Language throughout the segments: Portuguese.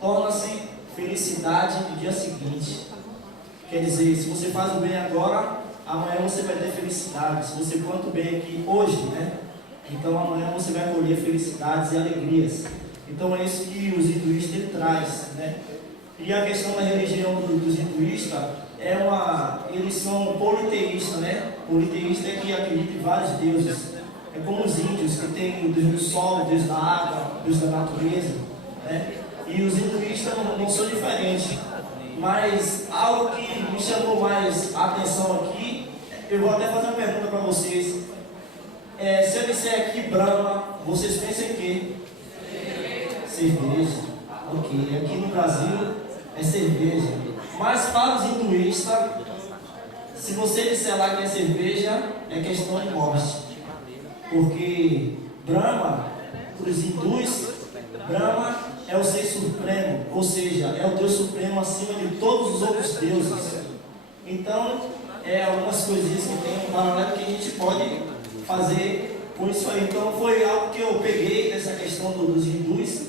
torna-se felicidade no dia seguinte. Quer dizer, se você faz o bem agora, amanhã você vai ter felicidade. Se você planta o bem aqui hoje, né? Então amanhã você vai colher felicidades e alegrias. Então é isso que os hinduístas traz, né? E a questão da religião dos hinduístas eles são politeístas, né? Politeísta é que acredita em vários deuses. É como os índios, que tem o Deus do sol, o Deus da água, o Deus da natureza, né? E os hinduístas não são diferentes. Mas algo que me chamou mais a atenção aqui, eu vou até fazer uma pergunta para vocês. Se eu disser aqui Brahma, vocês pensam em quê? Cerveja. Ok, aqui no Brasil é cerveja. Mas para os hinduístas, se você disser lá que é cerveja, é questão de morte. Porque Brahma, para os hindus, Brahma é o ser supremo, ou seja, é o Deus supremo acima de todos os outros deuses. Então, algumas coisinhas que tem um paralelo que a gente pode fazer com isso aí. Então, foi algo que eu peguei dessa questão dos hindus,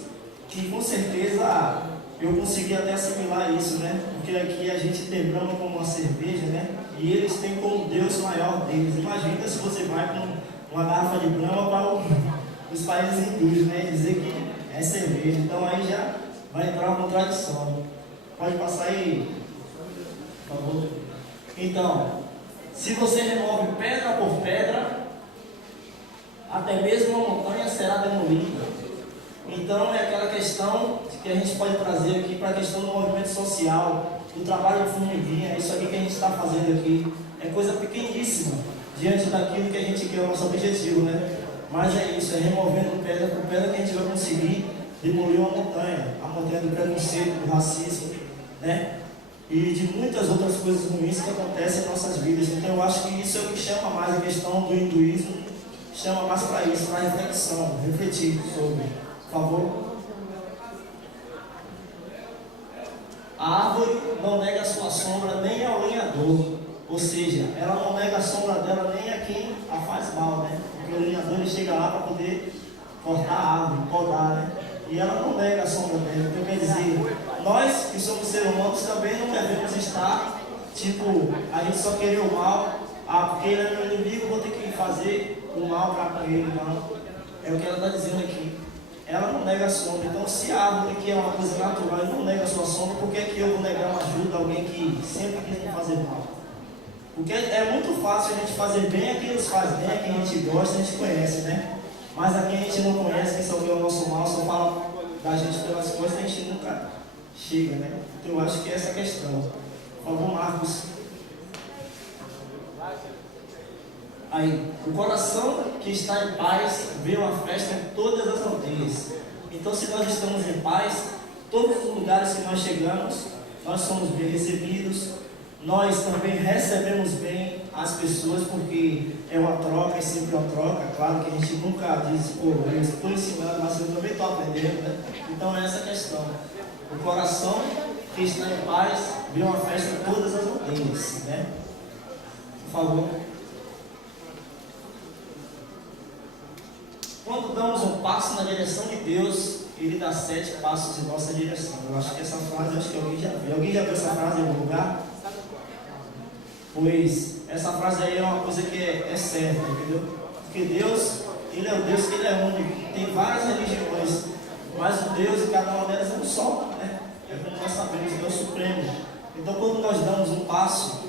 que com certeza eu consegui até assimilar isso, né? Porque aqui a gente tem Brahma como uma cerveja, né? E eles têm como Deus maior deles. Imagina se você vai com uma garrafa de Brahma para os países hindus, né? Dizer que é cerveja. Então aí já vai entrar uma contradição. Pode passar aí, por favor. Então, se você remove pedra por pedra, até mesmo uma montanha será demolida. Então é aquela questão que a gente pode trazer aqui para a questão do movimento social, do trabalho de formiguinha. Isso aqui que a gente está fazendo aqui é coisa pequeníssima diante daquilo que a gente quer, o nosso objetivo, né? Mas é isso, é removendo pedra por pedra que a gente vai conseguir demolir uma montanha, a montanha do preconceito, do racismo, né? E de muitas outras coisas ruins que acontecem em nossas vidas. Então eu acho que isso é o que chama mais a questão do hinduísmo, chama mais para isso, para reflexão, refletir sobre. Por favor. A árvore não nega a sua sombra nem ao lenhador, ou seja, ela não nega a sombra dela nem a quem a faz mal, né? Porque o lenhador ele chega lá para poder cortar a árvore, podar, né? E ela não nega a sombra dela. Então quer dizer, nós que somos seres humanos também não devemos estar, tipo, a gente só querer o mal, porque ele é meu inimigo, vou ter que fazer o mal para ele, não. É o que ela está dizendo aqui. Ela não nega a sombra. Então, se a árvore que é uma coisa natural não nega a sua sombra, por que é que eu vou negar uma ajuda a alguém que sempre quis me fazer mal? Porque é muito fácil a gente fazer bem a quem nos faz bem, a quem a gente gosta, a gente conhece, né? Mas a quem a gente não conhece, quem só vê o nosso mal, só fala da gente pelas costas, a gente nunca chega, né? Então, eu acho que é essa a questão. Por favor, Marcos. Aí, o coração que está em paz vê uma festa em todas as aldeias. Então, se nós estamos em paz, todos os lugares que nós chegamos, nós somos bem recebidos, nós também recebemos bem as pessoas, porque é uma troca, é sempre uma troca. Claro que a gente nunca diz, pô, eu estou ensinando, mas eu também estou aprendendo, né? Então, é essa a questão. O coração que está em paz vê uma festa em todas as aldeias, né? Por favor. Quando damos um passo na direção de Deus, Ele dá 7 passos em nossa direção. Eu acho que essa frase, acho que alguém já viu. Alguém já viu essa frase em algum lugar? Pois, essa frase aí é uma coisa que é certa, entendeu? Porque Deus, Ele é o Deus que Ele é único. Tem várias religiões, mas o Deus em cada uma delas é um só, né? É como nós sabemos, Ele é o Supremo. Então, quando nós damos um passo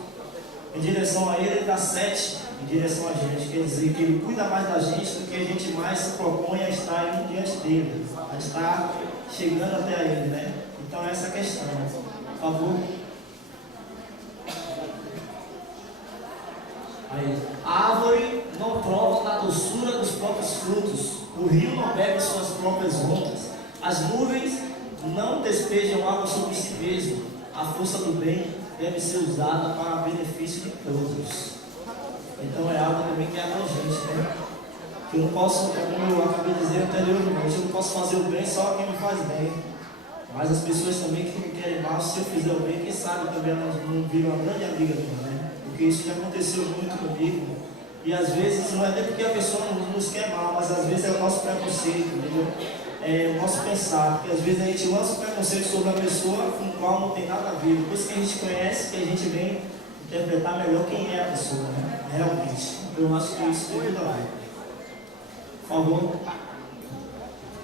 em direção a Ele, Ele dá 7 em direção a gente. Quer dizer que Ele cuida mais da gente do que a gente mais se propõe a estar indo diante dEle, a estar chegando até Ele, né? Então essa é a questão. Por favor. Aí. A árvore não prova da doçura dos próprios frutos, o rio não bebe suas próprias ondas, as nuvens não despejam água sobre si mesmo. A força do bem deve ser usada para benefício de todos. Então é algo também que é abrangente, né? Eu não posso, como eu acabei de dizer anteriormente, eu não posso fazer o bem só a quem me faz bem. Mas as pessoas também que me querem mal, se eu fizer o bem, quem sabe também elas não viram uma grande amiga minha, né? Porque isso já aconteceu muito comigo. E às vezes não é nem porque a pessoa nos quer mal, mas às vezes é o nosso preconceito, entendeu? o nosso pensar, porque às vezes a gente lança um preconceito sobre a pessoa com o qual não tem nada a ver. Depois que a gente conhece, que a gente vem interpretar melhor quem é a pessoa, né? Realmente. Eu acho que isso tem tudo a ver. Por favor.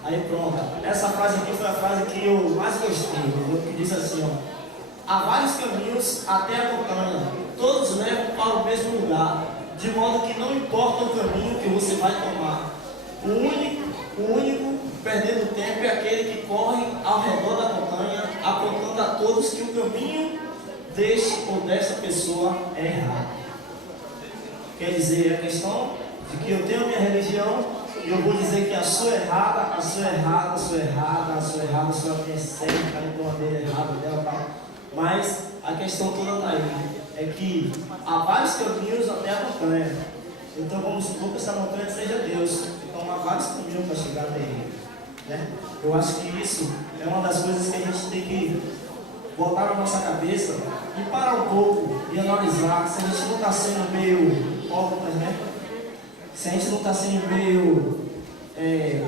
Aí pronto. Essa frase aqui foi a frase que eu mais gostei, entendeu? Que diz assim, ó. Há vários caminhos até a montanha, todos levam para o mesmo lugar, de modo que não importa o caminho que você vai tomar. O único perdendo tempo é aquele que corre ao redor da montanha, apontando a todos que o caminho deste ou desta pessoa é errado. Quer dizer, a questão de que eu tenho a minha religião e eu vou dizer que a sua é errada, a sua é errada, a sua é errada, a sua é errada, a sua é certa, a tua maneira errada dela, tal. Mas a questão toda está aí, é que há vários caminhos até a montanha. Então vamos supor que essa montanha seja Deus. Então há vários caminhos para chegar até Ele, né? Eu acho que isso é uma das coisas que a gente tem que botar na nossa cabeça e parar um pouco e analisar se a gente não está sendo meio hipócritas, né? Se a gente não está sendo meio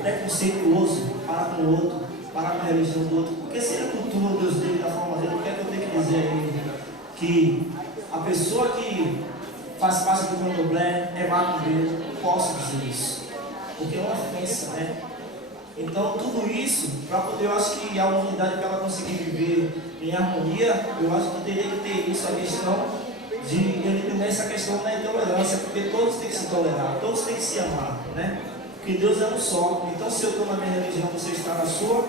preconceituoso para com o outro, para com a religião do outro. Porque se ele cultua o Deus dele da forma dele, o que é que eu tenho que dizer a ele? Que a pessoa que faz parte do candomblé é macumbeiro, posso dizer isso. Porque é uma ofensa, né? Então, tudo isso, para poder, eu acho que a humanidade, para ela conseguir viver em harmonia, eu acho que teria que ter isso, a questão de eliminar essa questão da intolerância, porque todos têm que se tolerar, todos têm que se amar, né? Porque Deus é um só. Então, se eu estou na minha religião, você está na sua,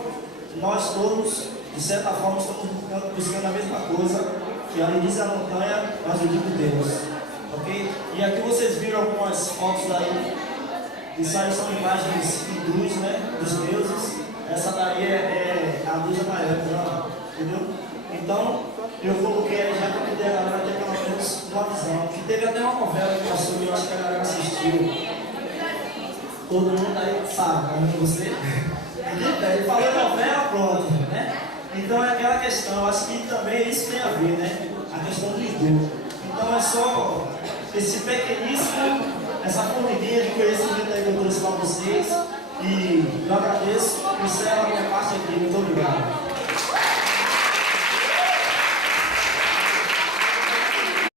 nós todos, de certa forma, estamos buscando a mesma coisa, que ali diz a montanha, mas eu digo Deus, ok? E aqui vocês viram algumas fotos aí. Isso aí são imagens hindus, né, dos deuses. Essa daí é a deusa Maiana, entendeu? Então, eu coloquei aí já para poder a galera ter pelo menos uma visão. Que teve até uma novela que passou e eu acho que a galera assistiu. Todo mundo aí sabe, não é você? Ele falou novela, pronto, né? Então é aquela questão, eu acho que também isso tem a ver, né? A questão do hindu. Então é só esse pequeníssimo, essa formiguinha de conhecimento aí que eu trouxe para vocês. E eu agradeço, encerro a minha parte aqui. Muito obrigado.